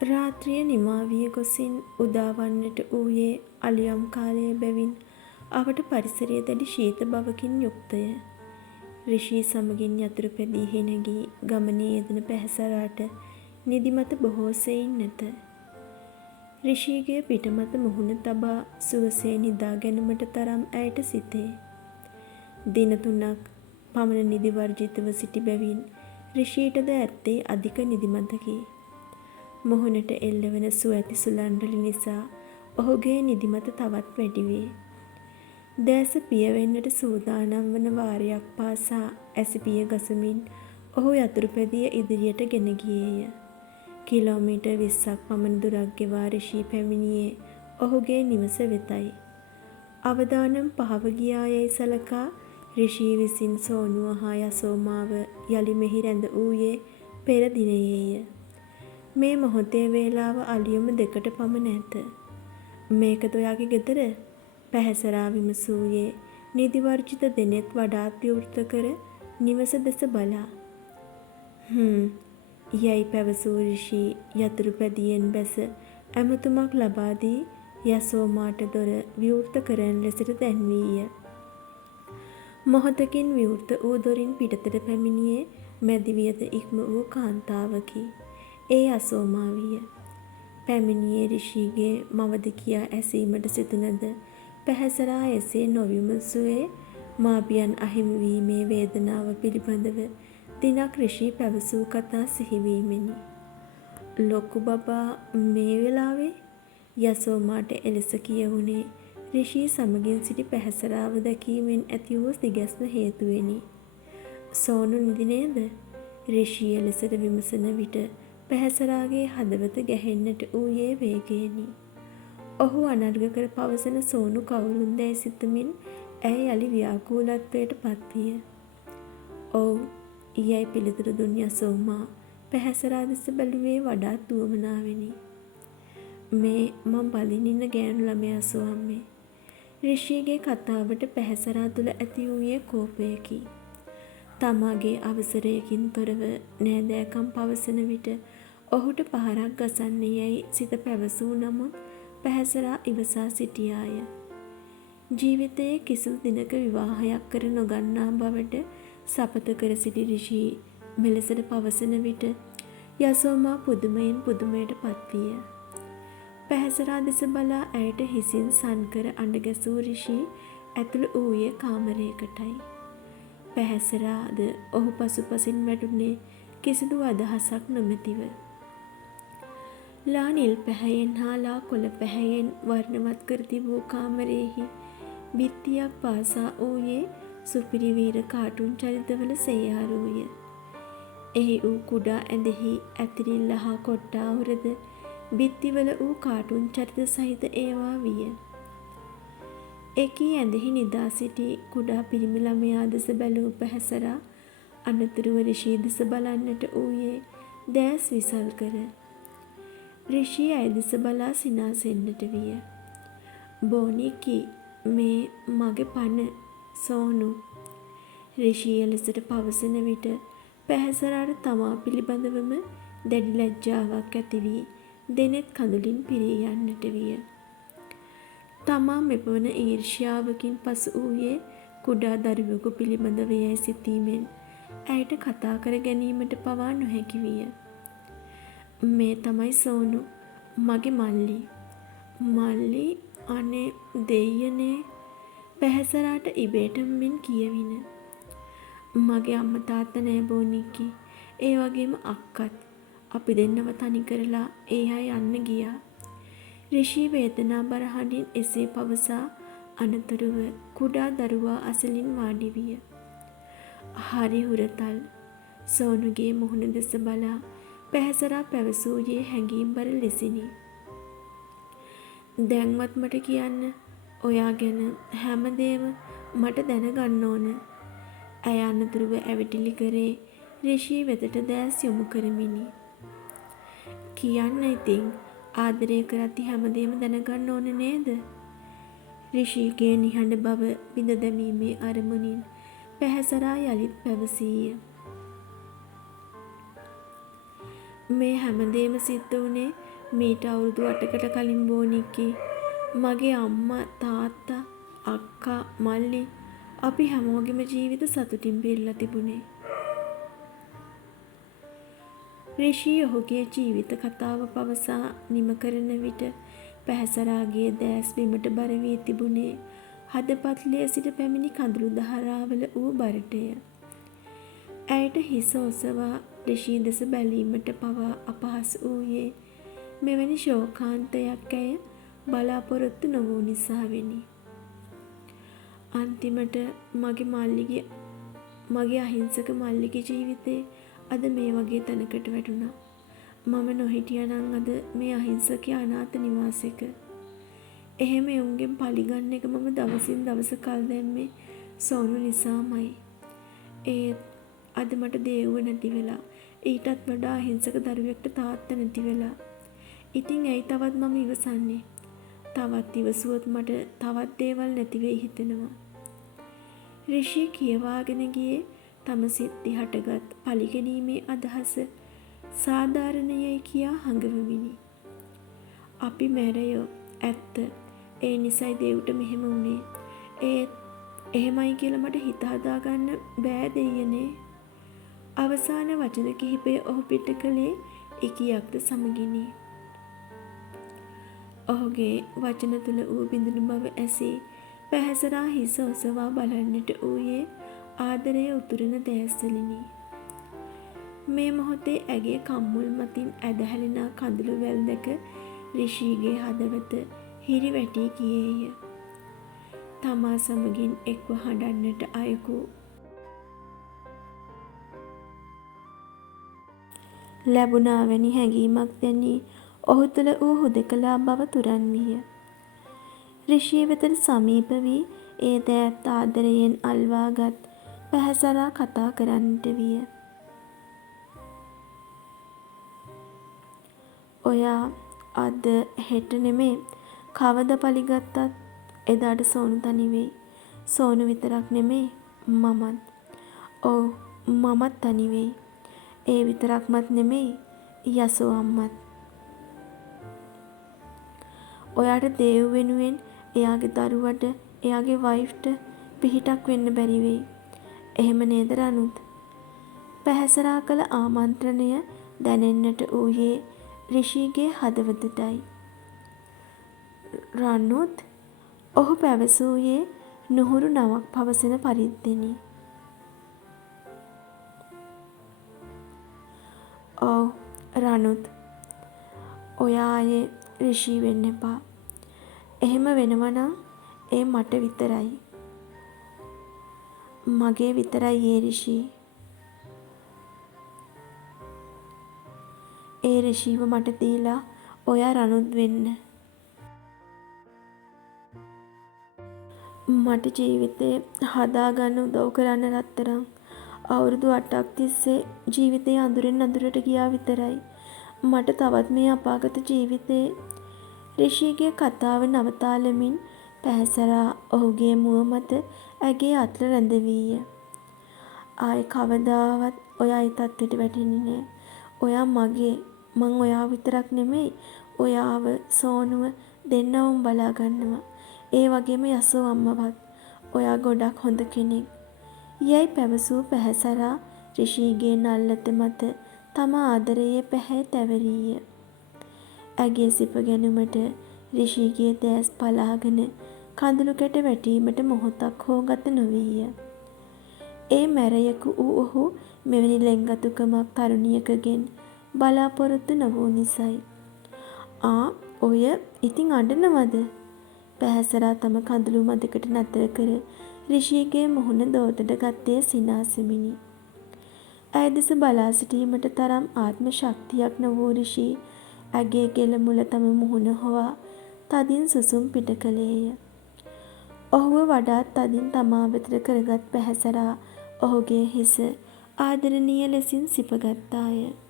රාත්‍රිය නිමා වී ගොසින් උදාවන්නට වූයේ අලුයම් කාලයේ බැවින් අවට පරිසරය දැඩි ශීත බවකින් යුක්තය. රිෂී සමගින් යතුරු පැදීහි නැගී ගමනේ යෙදෙන පැහැසරාට නිදිමත බොහෝ සෙයින් නැත. රිෂීගේ පිටමත මුහුණ තබා සුවසේ නිදා ගැනීමට තරම් ඇයට සිතේ. දින 3ක් පමණ නිදි වර්ජිතව සිටි බැවින් රිෂීටද ඇත්තේ අධික නිදිමතකි. මුහුණට එල්ලවෙන සුවැති සුළං නිසා ඔහුගේ නිදිමත තවත් වැඩි වේ. දැස පියවෙන්නට සූදානම් වන වාරයක් පාසා ඇසිපිය ගසමින් ඔහු යතුරු පැදිය ඉදිරියට ගෙන ගියේය. කිලෝමීටර් 20ක් පමණ දුරක් ගෙවා රිෂී පැමිණියේ ඔහුගේ නිවස වෙතයි. අවදානම් පහව ගියායයි සලකා රිෂී විසින් සෝනුව හා යසෝමාව යලි මෙහි රැඳ වූයේ පෙර දිනයේය. මේ මොහොතේ වේලාව අලියම 2ට පමණ ඇත. මේකද ඔයාගේ ගෙදර? පැහැසරා විමසූයේ නිදි වර්ජිත දෙනෙත් වඩාත් විවෘත කර නිවස දෙස බලා. යයි පැවසූ රිෂී යතුරු පැදියෙන් බැස ඇමතුමක් ලබා දී යසෝමාට දොර විවෘත කරන ලෙසට දැන්වීය. මොහොතකින් විවෘත වූ දොරින් පිටතට පැමිණියේ මැදිවියද ඉක්ම වූ කාන්තාවකි. ඒ යසෝමා විය. පැමිණියේ රිෂීගේ මවද කියා ඇසීමට සිතුනද පැහැසරා එසේ නොවිමසුවේ මාපියන් අහිමි වීමේ වේදනාව පිළිබඳව දිනක් රිෂී පැවසූ කතා සිහිවීමෙනි. ලොකු බබා මේ වෙලාවේ? යසෝමාට එලෙස කියවුනේ රිෂී සමගින් සිටි පැහැසරාව දැකීමෙන් ඇති වූ සිගැස්ම හේතුවෙනි. සෝනු නිදි නේද? රිෂී එලෙසට විමසන විට පැහැසරාගේ හදවත ගැහෙන්නට වූයේ වේගයෙනි. ඔහු අනර්ග කර පවසන සෝනු කවුරුන්දැයි සිතමින් ඇය යලි ව්‍යාකූලත්වයට පත්විය. ඔව් යයි පිළිතුරු දුන් යසෝමා පැහැසරා දෙස බැලුවේ වඩාත් උවමනාවෙනි. මේ මම බලින් ඉන්න ගෑනු ළමයා සෝම්මේ. රිෂීගේ කතාවට පැහැසරා තුළ ඇති වූයේ කෝපයකි. තමාගේ අවසරයකින් තොරව නෑදෑකම් පවසන විට ඔහුට පහරක් ගසන්න යැයි සිත පැවසූ නමුත් පැහැසරා ඉවසා සිටියාය. ජීවිතයේ කිසිදු දිනක විවාහයක් කර නොගන්නා බවට සපත කර සිටි රිෂී මෙලෙසට පවසන විට යසෝමා පුදුමයෙන් පුදුමයට පත්විය. පැහැසරා දෙස බලා ඇයට හිසින් සන්කර අඬ ගැසූ රිෂී ඇතුළු වූයේ කාමරයකටයි. පැහැසරාද ඔහු පසුපසින් වැටුනේ කිසිදු අදහසක් නොමැතිව. ලා නිල් පැහැයෙන් හා ලා කොළ පැහැයෙන් වර්ණවත් කර තිබූ කාමරයෙහි බිත්තියක් පාසා වූයේ සුපිරිවීර කාටුන් චරිතවල සෙයාරුය. එහි වූ කුඩා ඇඳෙහි ඇතිරිල්ල හා කොට්ටාවුරද බිත්තිවල වූ කාටුන් චරිත සහිත ඒවා විය. එකී ඇඳෙහි නිදා සිටි කුඩා පිරිමි ළමයා දෙස බැලූ පැහැසරා අනතුරුව රිෂී දෙස බලන්නට වූයේ දැස් විසල් කර. රිෂී ඇය දෙස බලා සිනාසෙන්නට විය. බෝනිකි මේ මගේ පණ සෝනු. රිෂී ලෙසට පවසන විට පැහැසරාට තමා පිළිබඳවම දැඩි ලැජ්ජාවක් ඇති වී දෙනෙත් කඳුලින් පිරී යන්නට විය. තමා මෙපමණ ඊර්ෂ්‍යාවකින් පසු වූයේ කුඩා දරුවෙකු පිළිබඳව යැයි සිතීමෙන් ඇයට කතා කර ගැනීමට පවා නොහැකි විය. මේ තමයි සෝනු මගේ මල්ලි. මල්ලි අනේ දෙයියනේ පැහැසරාට ඉබේටම මෙන් කියවින. මගේ අම්මා තාත්තා නෑ බෝනික්කි. ඒ වගේම අක්කත්. අපි දෙන්නව තනි කරලා ඒ අය යන්න ගියා. රිෂී වේදනා බර හඬින් එසේ පවසා අනතුරුව කුඩා දරුවා අසලින් වාඩි විය. හරි හුරතල්. සෝනුගේ මුහුණ දෙස බලා පැහැසරා පැවසූයේ හැඟීම්බර ලෙසිනි. දැන්වත් මට කියන්න ඔයා ගැන හැමදේම මට දැනගන්න ඕන. ඇය අනතුරුව ඇවිටිලි කරේ රිෂී වෙතට දැස් යොමු කරමිනි. කියන්න ඉතින් ආදරය කරති හැමදේම දැනගන්න ඕන නේද? රිෂීගේ නිහඬ බව බිඳ දැමීමේ අරමුණින් පැහැසරා යලිත් පැවසීය. මේ හැමදේම සිද්ධ වුණේ මීට අවුරුදු 8කට කලින් බෝනික්ගේ. මගේ අම්මා තාත්තා අක්කා මල්ලි අපි හැමෝගෙම ජීවිත සතුටින් පිරීලා තිබුණේ. රිෂී ඔහුගේ ජීවිත කතාව පවසා නිම කරන විට පැහැසරාගේ දෑස් බිමට බර වී තිබුණේ හදපත්ලේ සිට පැමිණි කඳුළු දහරාවල වූ බරටය. ඇයට හිස ඔසවා රිෂී දෙස බැලීමට පවා අපහසු වූයේ මෙවැනි ශෝකාන්තයක් ඇය බලාපොරොත්තු නොවූ නිසාවෙනි. අන්තිමට මගේ අහිංසක මල්ලිගේ ජීවිතේ අද මේ වගේ තැනකට වැටුණා. මම නොහිටියනම් අද මේ අහිංසක අනාථ නිවාසෙක. එහෙම එවුන්ගෙන් පලිගන්න එක මම දවසින් දවස කල් දැම්මේ සෝනු නිසාමයි. ඒත් අද මට දේව්ව නැති වෙලා ඊටත් වඩා අහිංසක දරුවෙක්ට තාත්තා නැති වෙලා. ඉතින් ඇයි තවත් මම ඉවසන්නේ? තවත් ඉවසුවොත් මට තවත් දේවල් නැති වෙයි හිතෙනවා. රිෂී කියවාගෙන ගියේ තම සිත්ති හටගත් පලිගැනීමේ අදහස සාධාරණයයි කියා හඟවමිනි. අපි මැරයෝ ඇත්ත. ඒ නිසයි දෙව්ට මෙහෙම වුණේ. ඒත් එහෙමයි කියලා මට හිත හදාගන්න බෑ දෙයියනේ. අවසාන වචන කිහිපය ඔහු පිට කළේ ඉකියක්ද සමගිනි. ඔහුගේ වචන තුල ඌ බිඳුණු බව ඇසී පැහැසරා හිස ඔසවා බලන්නට ඌයේ ආදරය උතුරන දෑස්වලිනි. මේ මොහොතේ ඇගේ කම්මුල් මතින් ඇදහැලෙන කඳුළු වැල් දැක රිෂීගේ හදවත හිරි වැටී ගියේය. තමා සමගින් එක්ව හඬන්නට අයකු ලැබුණා වැනි හැඟීමක් දැනී ඔහු තුළ වූ හුදකලා බව තුරන් විය. රිෂී වෙතට සමීප වී ඒ දෑත් ආදරයෙන් අල්වාගත් පැහැසරා කතා කරන්නට විය. ඔයා අද හෙට නෙමේ කවද පලිගත්තත් එදාට සෝනු තනි වෙයි. සෝනු විතරක් නෙමේ මමත්. ඔව් මමත් තනි වෙයි. ඒ විතරක්මත් නෙමෙයි යසෝ අම්මත්. ඔයාට දේව් වෙනුවෙන් එයාගේ දරුවට එයාගේ වයිෆ්ට පිහිටක් වෙන්න බැරි වෙයි. එහෙම නේද රනුත්? පැහැසරා කළ ආමන්ත්‍රණය දැනෙන්නට ඌයේ රිෂීගේ හදවතටයි. රනුත් ඔහු පැවසූයේ නුහුරු නවක් පවසන පරිද්දෙනි. ඔව් රනුත් ඔයා ආයේ රිෂී වෙන්න එපා. එහෙම වෙනවනම් ඒ මට විතරයි. මගේ විතරයි ඒ රිෂී. ඒ රිෂීව මට දීලා ඔයා රනුත් වෙන්න. මට ජීවිතේ හදාගන්න උදව් කරන්න රත්තරන් අවුරුදු 8ක් තිස්සේ ජීවිතේ අඳුරෙන් අඳුරට ගියා විතරයි. මට තවත් මේ අපාගත ජීවිතේ රිෂීගේ කතාව නවතාලමින් පැහැසරා ඔහුගේ මුව මත ඇගේ අත්ල රැඳවීය. ආයේ කවදාවත් ඔයා ඒ තත්ත්වයට වැටෙන්නේ නෑ. ඔයා මගේ. මං ඔයාව විතරක් නෙමෙයි ඔයාව සෝනුව දෙන්නවම බලා ගන්නවා. ඒ වගේම යසෝ අම්මවත්. ඔයා ගොඩක් හොඳ කෙනෙක්. යයි පැවසූ පැහැසරා රිෂීගේ නල්ලත මත තම ආදරයේ පැහැ තැවරීය. ඇගේ සිප ගැනුමට රිෂීගේ දෑස් පලාගෙන කඳුළු කැට වැටීමට මොහොතක් හෝ ගත නොවීය. ඒ මැරයකු වූ ඔහු මෙවැනි ලෙන්ගතුකමක් තරුණියකගෙන් බලාපොරොත්තු නොවූ නිසයි. ඔය ඉතින් අඬනවද? පැහැසරා තම කඳුළු මදකට නතර කර රිෂීගේ මුහුණ දෝතට ගත්තේ සිනාසෙමිනි. ඇය දෙස බලා සිටීමට තරම් ආත්ම ශක්තියක් නොවූ රිෂී ඇගේ ගෙල මුල තම මුහුණ හොවා තදින් සුසුම් පිට කළේය. ඔහුව වඩාත් තදින් තමා වෙතට කරගත් පැහැසරා ඔහුගේ හිස ආදරණීය ලෙසින් සිපගත්තාය.